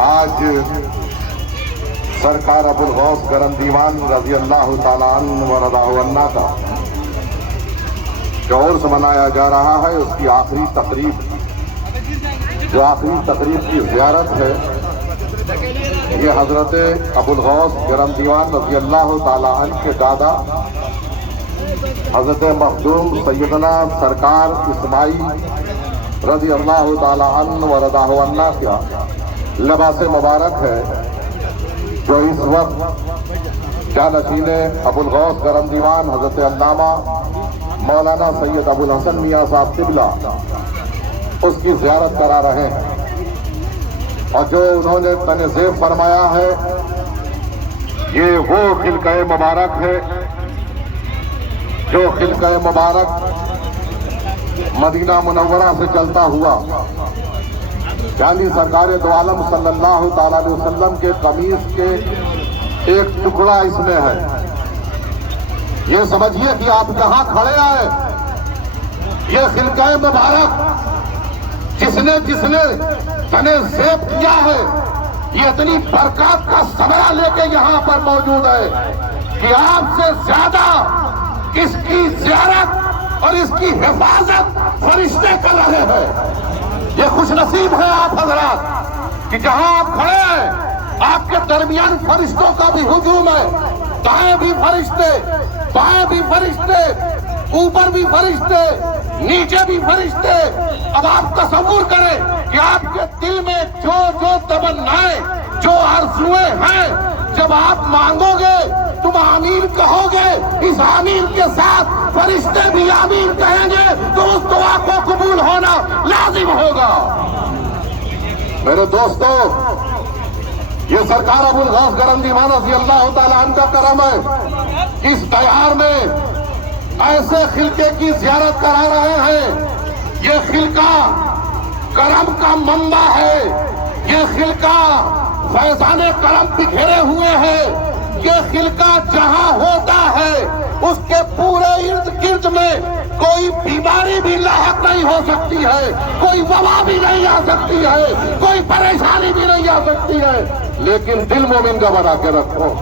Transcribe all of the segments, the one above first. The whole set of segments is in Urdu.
آج سرکار ابوالغوث گرم دیوان رضی اللہ تعالیٰ عنہ و رضا عنہ کا جو عرس منایا جا رہا ہے، اس کی آخری تقریب، جو آخری تقریب کی زیارت ہے، یہ حضرت ابوالغوث گرم دیوان رضی اللہ تعالیٰ عنہ کے دادا حضرت مخدوم سیدنا سرکار اسماعیل رضی اللہ تعالیٰ عنہ و رضا عنہ کا لباس مبارک ہے، جو اس وقت جانشین ابوالغوث گرم دیوان حضرت علامہ مولانا سید ابوالحسن میاں صاحب قبلہ اس کی زیارت کرا رہے ہیں، اور جو انہوں نے تنظیم فرمایا ہے، یہ وہ خلقہ مبارک ہے جو خلقہ مبارک مدینہ منورہ سے چلتا ہوا، یعنی سرکار دو عالم صلی اللہ تعالیٰ علیہ وسلم کے قمیص کے ایک ٹکڑا اس میں ہے۔ یہ سمجھیے کہ آپ کہاں کھڑے آئے، یہ خلقہ مبارک جس نے تنے زیب کیا ہے، یہ اتنی برکات کا ثمرہ لے کے یہاں پر موجود ہے کہ آپ سے زیادہ اس کی زیارت اور اس کی حفاظت فرشتے کر رہے ہیں۔ یہ خوش نصیب ہے آپ حضرات کہ جہاں آپ کھڑے ہیں، آپ کے درمیان فرشتوں کا بھی ہجوم ہے، دائیں بھی فرشتے، بائیں بھی فرشتے، اوپر بھی فرشتے، نیچے بھی فرشتے۔ اب آپ تصور کریں کہ آپ کے دل میں جو تمنائیں، جو آرزویں ہیں، جب آپ مانگو گے تم آمین کہو گے، اس آمین کے ساتھ فرشتے بھی آمین کہیں گے تو اس دعا کو قبول ہونا لازم ہوگا۔ میرے دوستو، یہ سرکار ابوالغوث گرم دیوان رضی اللہ تعالیٰ عنہ کا کرم ہے، اس دیار میں ایسے خلقے کی زیارت کرا رہے ہیں۔ یہ خلقہ کرم کا منبع ہے، یہ خلقہ فیضان کرم بکھیرے ہوئے ہیں۔ یہ خلقہ جہاں ہوتا ہے اس کے پورے ارد گرد میں کوئی بیماری بھی لاحق نہیں ہو سکتی ہے، کوئی وبا بھی نہیں آ سکتی ہے، کوئی پریشانی بھی نہیں آ سکتی ہے۔ لیکن دل مومن کا بنا کے رکھو،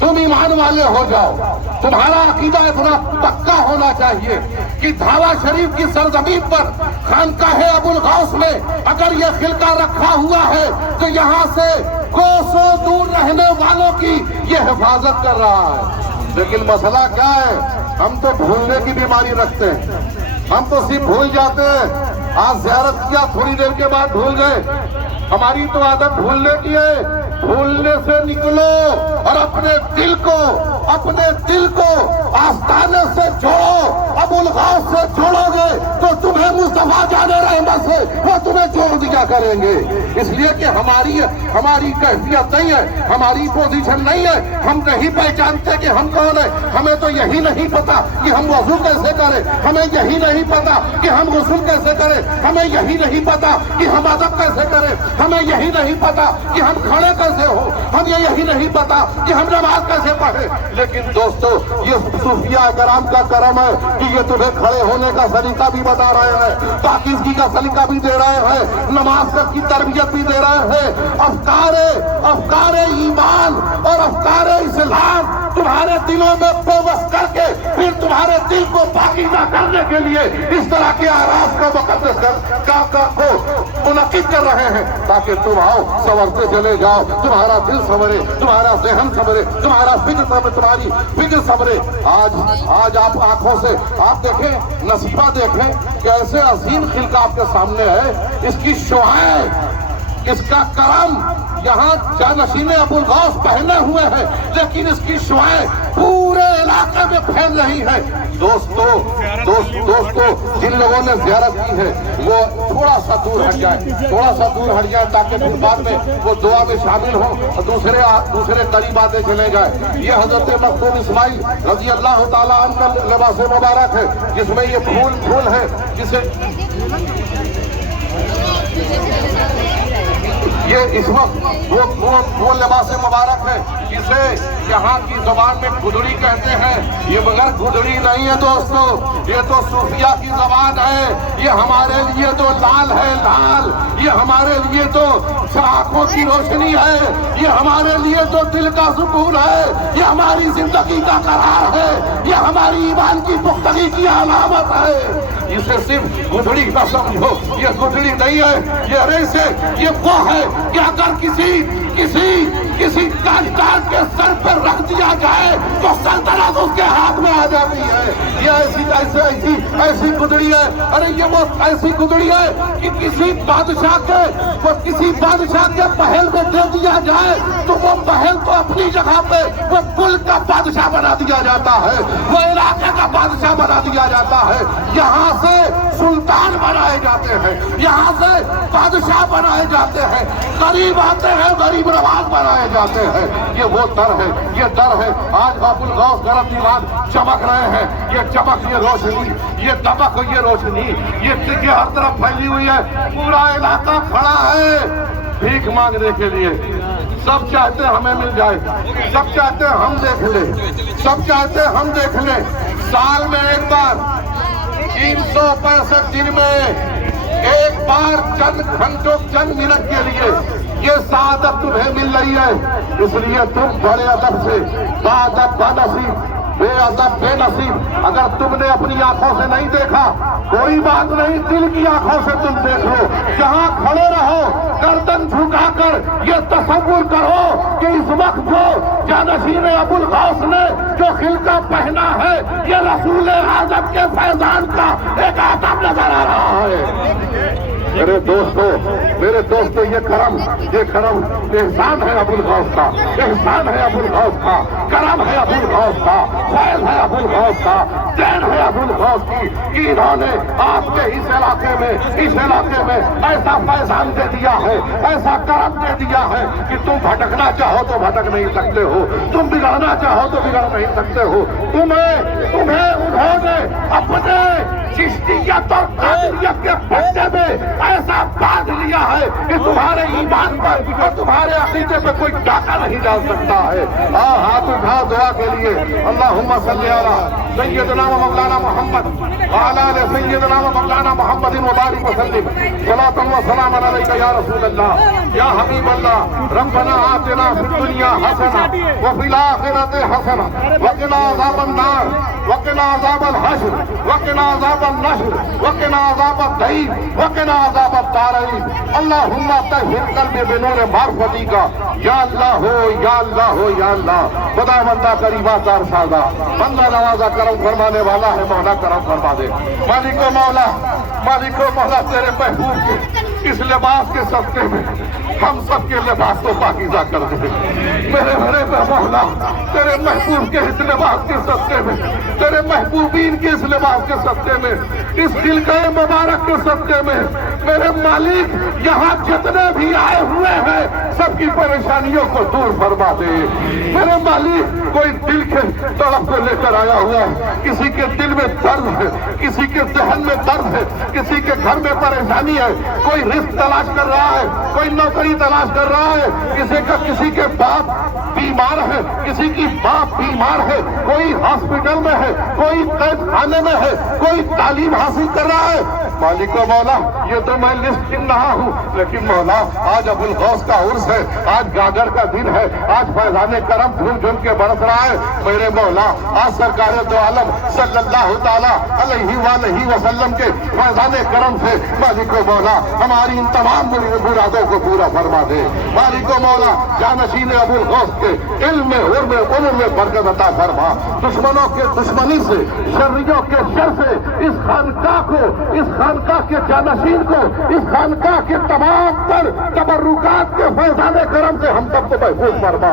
تم ایمان والے ہو جاؤ، تمہارا عقیدہ اتنا پکا ہونا چاہیے کہ دھاوا شریف کی سرزمین پر خانقاہ ابوالغوث میں اگر یہ خلقہ رکھا ہوا ہے تو یہاں سے کوسوں دور رہنے والوں کی یہ حفاظت کر رہا ہے۔ لیکن مسئلہ کیا ہے؟ ہم تو بھولنے کی بیماری رکھتے ہیں، ہم تو صرف بھول جاتے ہیں۔ آج زیارت کیا، تھوڑی دیر کے بعد بھول گئے۔ ہماری تو عادت بھولنے کی ہے۔ بھولنے سے نکلو اور اپنے دل کو آستانے سے جوڑو۔ ابو الغوث سے جوڑو گے تو تمہیں مصطفیٰ جان رحمت سے وہ تمہیں جوڑ دیا کریں گے۔ اس لیے کہ ہماری کیفیت نہیں ہے، ہماری پوزیشن نہیں ہے، ہم نہیں پہچانتے کہ ہم کون ہیں۔ ہمیں تو یہی نہیں پتا کہ ہم وضو کیسے کریں، ہمیں یہی نہیں پتا کہ ہم غسل کیسے کریں، ہمیں یہی نہیں پتا کہ ہم ادب کیسے کریں، ہمیں یہی نہیں پتا کہ ہم کھڑے کیسے ہو، ہمیں یہی نہیں پتا کہ ہم نماز کیسے پڑھیں۔ لیکن دوستو، یہ صوفیاء کرام کا کرم ہے کہ یہ تمہیں کھڑے ہونے کا سلیقہ بھی بتا رہے ہیں، پاکیزگی کا سلیقہ بھی دے رہے ہیں، نماز کی تربیت بھی دے رہے ہیں۔ افکار ایمان اور افکار اسلام تمہارے دلوں میں پروس کر کے پھر تمہارے دل کو پاکیزہ کرنے کے لیے اس طرح کے آراز کا مقدس کو منعقد کر رہے ہیں، تاکہ تم آؤ، سنورتے چلے جاؤ، تمہارا دل سنورے، تمہارا ذہن سنورے، تمہارا تمہاری فکر سنورے۔ آج آپ آنکھوں سے آپ دیکھیں، نصیبہ دیکھیں، کیسے عظیم خلقہ آپ کے سامنے ہے۔ اس کی شعائیں، اس کا کرم یہاں جانشین ابو الغوث پہنے ہوئے ہیں، لیکن اس کی شعائیں پورے علاقے میں پھیل رہی ہیں۔ دوستو جن لوگوں نے زیارت کی ہے وہ تھوڑا سا دور ہٹ جائے تاکہ پھر بعد میں وہ دعا میں شامل ہوں، دوسرے قریب آتے چلے جائیں۔ یہ حضرت مختوم اسماعیل رضی اللہ تعالیٰ عنہ کا لباس مبارک ہے، جس میں یہ پھول ہے، جسے یہ اس وقت وہ لباس مبارک ہے جسے یہاں کی زبان میں گدڑی کہتے ہیں۔ یہ مگر گدڑی نہیں ہے دوستو، یہ تو صوفیاء کی زبان ہے۔ یہ ہمارے لیے تو لال ہے، لال۔ یہ ہمارے لیے تو آنکھوں کی روشنی ہے، یہ ہمارے لیے تو دل کا سکون ہے، یہ ہماری زندگی کا قرار ہے، یہ ہماری ایمان کی پختگی کی علامت ہے۔ اسے صرف گدڑی نہ سمجھو، یہ گدڑی نہیں ہے، یہ ریس ہے۔ یہ وہ ہے کہ اگر کسی تاجدار کے سر پر رکھ دیا جائے تو سلطنت اس کے ہاتھ میں آ جاتی ہے۔ یہ ایسی گدڑی ہے، ارے یہ وہ ایسی گدڑی ہے کہ کسی بادشاہ کے محل میں دے دیا جائے تو وہ محل تو اپنی جگہ پہ وہ ملک کا بادشاہ بنا دیا جاتا ہے، وہ علاقے کا بادشاہ بنا دیا جاتا ہے۔ یہاں سے سلطان بنائے جاتے ہیں، یہاں سے بادشاہ بنائے جاتے ہیں، غریب آتے ہیں، غریب نواز بنائے جاتے ہیں۔ یہ وہ در ہے، یہ در ہے۔ آج ابو الغوث غرب دیوان چمک رہے ہیں، یہ چمک، یہ روشنی، یہ دمک، یہ روشنی، یہ ہر طرف پھیلی ہوئی ہے۔ پورا علاقہ کھڑا ہے بھیک مانگنے کے لیے۔ سب چاہتے ہیں ہمیں مل جائے، سب چاہتے ہیں ہم دیکھ لیں، سال میں ایک بار 365 دن میں ایک بار چند گھنٹوں چند منٹ کے لیے یہ سعادت تمہیں مل رہی ہے۔ اس لیے تم بڑے ادب سے، باادب بانصیب، بے ادب بے نصیب، اگر تم نے اپنی آنکھوں سے نہیں دیکھا کوئی بات نہیں، دل کی آنکھوں سے تم دیکھ لو۔ جہاں کھڑے رہو گردن جھکا کر یہ تصور کرو کہ اس وقت جو جانشین ابو الغوث نے جو خلقہ پہنا ہے یہ رسول اعظم کے فیضان کا ایک آدم نظر آ رہا ہے۔ میرے دوستو یہ کرم احسان ہے ابو الغوث کا، احسان ہے ابو الغوث کا، کرم ہے ابو الغوث کا، فیض ہے ابو الغوث کا، دین ہے ابو الغوث کی کہ انہوں نے آپ کے اس علاقے میں ایسا فیضان دے دیا ہے، ایسا کرم دے دیا ہے کہ تم بھٹکنا چاہو تو بھٹک نہیں سکتے ہو، تم بگڑنا چاہو تو بگڑ نہیں سکتے ہو۔ تمہیں انہوں نے اپنے چشتیت اور قادریت کے پٹے میں ایسا باندھ لیا ہے کہ تمہارے ایمان پر اور تمہارے عقیدے پہ کوئی ڈاکہ نہیں ڈال سکتا ہے۔ ہاتھ اٹھا دعا کے لیے، اللہم صلی علی سیدنا و مولانا محمد وعلی آل سیدنا و مولانا محمد مبارک وسلم، صلاۃ و سلام علیک یا رسول اللہ یا حبیب اللہ، ربنا آتنا فی الدنیا حسنہ وفی الآخرۃ حسنہ وقنا عذاب النار۔ وقنا عذاب الحشر وقنا عذاب النشر وقنا عذاب الدین وقنا عذاب الدارین اللہم طہر قلبی بنور معرفتی کا یا اللہ ہو یا اللہ ہو یا اللہ خدا بندہ قریبا دار سازا بندہ نوازا کرم فرمانے والا ہے مولا کرم فرما دے مالک و مولا تیرے محبوب کے اس لباس کے صدقے میں ہم سب کے لباس کو پاکیزہ کر دے میرے بڑے مولا تیرے محبوب کے اس لباس کے صدقے میں تیرے محبوبین کے اس لباس کے صدقے میں اس خلقہ مبارک کے صدقے میں میرے مالک یہاں جتنے بھی آئے ہوئے ہیں سب کی پریشانیوں کو دور فرما دے میرے مالک کوئی دل کے تڑپ کو لے کر آیا ہوا ہے کسی کے دل میں درد ہے کسی کے ذہن میں درد ہے کسی کے گھر میں پریشانی ہے کوئی رزق تلاش کر رہا ہے کوئی نوکری تلاش کر رہا ہے کسی کے باپ بیمار ہے کسی کی باپ بیمار ہے کوئی ہاسپٹل میں ہے کوئی قید خانے میں ہے کوئی تعلیم حاصل کر رہا ہے مالک و مولا یہ تو میں لسٹ گن رہا ہوں لیکن مولا آج ابو الغوث کا عرس ہے آج گاگر کا دن ہے آج فیضان کرم جھوم جھوم کے برس رہا ہے میرے مولا آج سرکار دو عالم صلی اللہ تعالی علیہ وآلہ وسلم کے فیضان کرم سے مالک و مولا ہماری ان تمام مرادوں کو پورا فرما دے مالک و مولا جانشین ابو الغوث کے علم میں عمر میں برکت عطا فرما دشمنوں کے دشمنی سے شریوں کے شر سے اس خانقاہ کے جانشین کو اس خانقاہ کے تمام پر تبرکات کے فیضان کرم سے ہم سب کو محفوظ فرما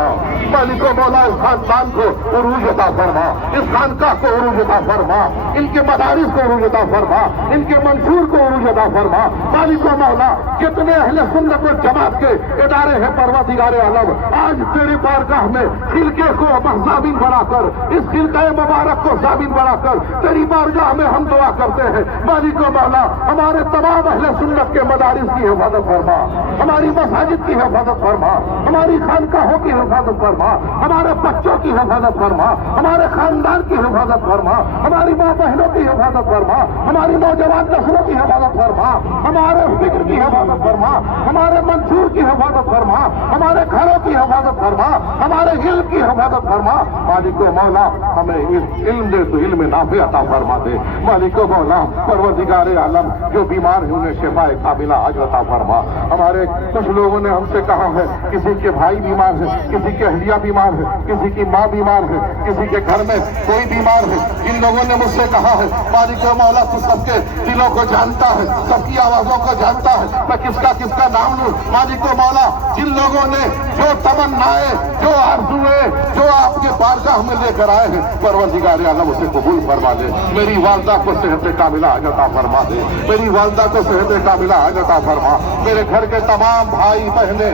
مالک و مولا اس خاندان کو عروج عطا فرما اس خانقاہ کو عروج عطا فرما ان کے مدارس کو عروج عطا فرما ان کے منشور کو عروج عطا فرما مالک و مولا جتنے اہل سنت و جماعت کے ادارے ہیں پروردگار عالم آج تیری بارگاہ میں خلقے کو ضامن بنا کر اس خلقہ مبارک کو ضامن بنا کر تیری بارگاہ میں ہم دعا کرتے ہیں مالک و مولا ہمارے تمام اہل سنت کے مدارس کی حفاظت فرما ہماری مساجد کی حفاظت فرما ہماری خانقاہوں کی حفاظت فرما ہمارے بچوں کی حفاظت فرما ہمارے خاندان کی حفاظت فرما ہماری ماں بہنوں کی حفاظت فرما ہماری نوجوان نسلوں کی حفاظت فرما ہمارے فکر کی حفاظت فرما ہمارے منصور کی حفاظت فرما ہمارے گھروں کی حفاظت فرما ہمارے علم کی حفاظت فرما مالک و مولا ہمیں علم دے تو علم نافع عطا فرما دے مالک و مولا پروردگار عالم جو بیمار ہیں انہیں شفا کاملہ اجر عطا فرما ہمارے کچھ لوگوں نے ہم سے کہا ہے کسی کے بھائی بیمار ہے کسی کے اہلیہ بیمار ہے کسی کی ماں بیمار ہے کسی کے گھر میں کوئی بیمار ہے جن لوگوں نے مجھ سے کہا ہے مالک و مولا تو سب کے دلوں کو جانتا ہے سب کی آوازوں کو جانتا ہے میں کس کا نام لوں مالک و مولا جن لوگوں نے جو تمنائیں جو آرزوئیں جو آپ کے بارگاہ میں لے کر آئے ہیں پروردگار عالم اسے قبول فرما دے میری والدہ کو صحت کاملہ عطا فرما دے میری والدہ کو صحت کاملہ عطا فرما میرے گھر کے تمام بھائی بہنیں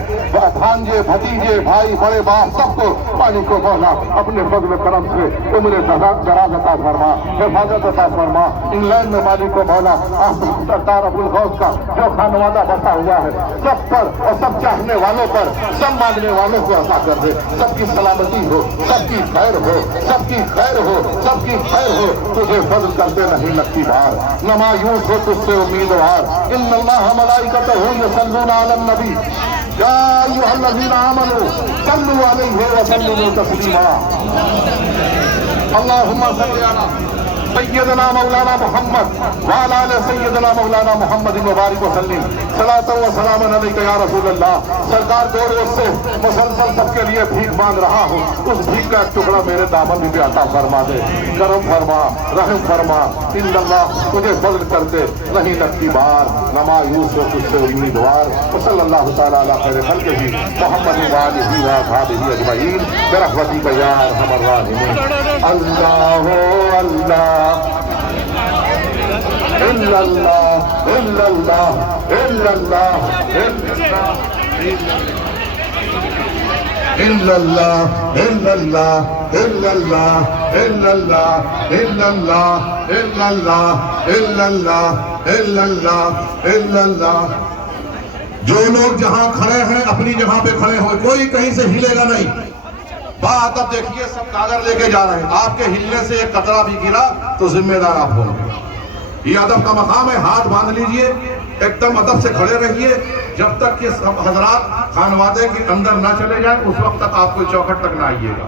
بھانجے بھتیجے بھائی بڑے باپ سب کو مالک و مولا اپنے فضل کرم سے عمر دراز عطا فرما حفاظت عطا فرما انگلینڈ میں مالک و مولا سردار ابو الغوث کا جو خانوادہ بسا ہوا ہے سب پر اور سب چاہنے والوں پر سب مانگنے والوں کو عطا کر دے سب کی سلامتی ہو سب کی خیر ہو سب کی خیر ہو سب کی خیر ہو تجھے فضل کرتے نہیں لگتی بار نہ مایوس ہو تجھ سے امیدوار ان اللہ ملائکتہ یصلون علی النبی یا ایھا الذین آمنوا صلوا علیہ وسلموا تسلیما اللہم صل علی سیدنا مولانا محمد وعلی آل سیدنا مولانا محمد مبارک وسلم صلاۃ و سلام علیک یا رسول اللہ سرکار دو روز سے مسلسل سب کے لیے بھیک مانگ رہا ہوں اس بھیک کا ایک ٹکڑا میرے دامن میں عطا فرما دے کرم فرما رحم فرما ان اللہ تجھے فضل کرتے نہیں لگتی بار نہ مایوس ہو تجھ سے امیدوار وصلی اللہ تعالی علی خیر خلقہ محمد وآلہ وصحبہ اجمعین برحمتک یا ارحم الراحمین اللہ اللہ الا اللہ الا اللہ الا اللہ الا اللہ الا اللہ الا اللہ الا اللہ الا اللہ الا اللہ الا اللہ الا اللہ الا اللہ جو لوگ جہاں کھڑے ہیں اپنی جگہ پہ کھڑے ہوئے کوئی کہیں سے ہلے گا نہیں بات اب دیکھیے سب کاغذ لے کے جا رہے ہیں آپ کے ہلنے سے ایک قطرہ بھی گرا تو ذمہ دار آپ ہوں یہ ادب کا مقام ہے ہاتھ باندھ لیجئے ایک دم ادب سے کھڑے رہیے جب تک کہ حضرات خانوادے کے اندر نہ چلے جائیں اس وقت تک آپ کوئی چوکھٹ تک نہ آئیے گا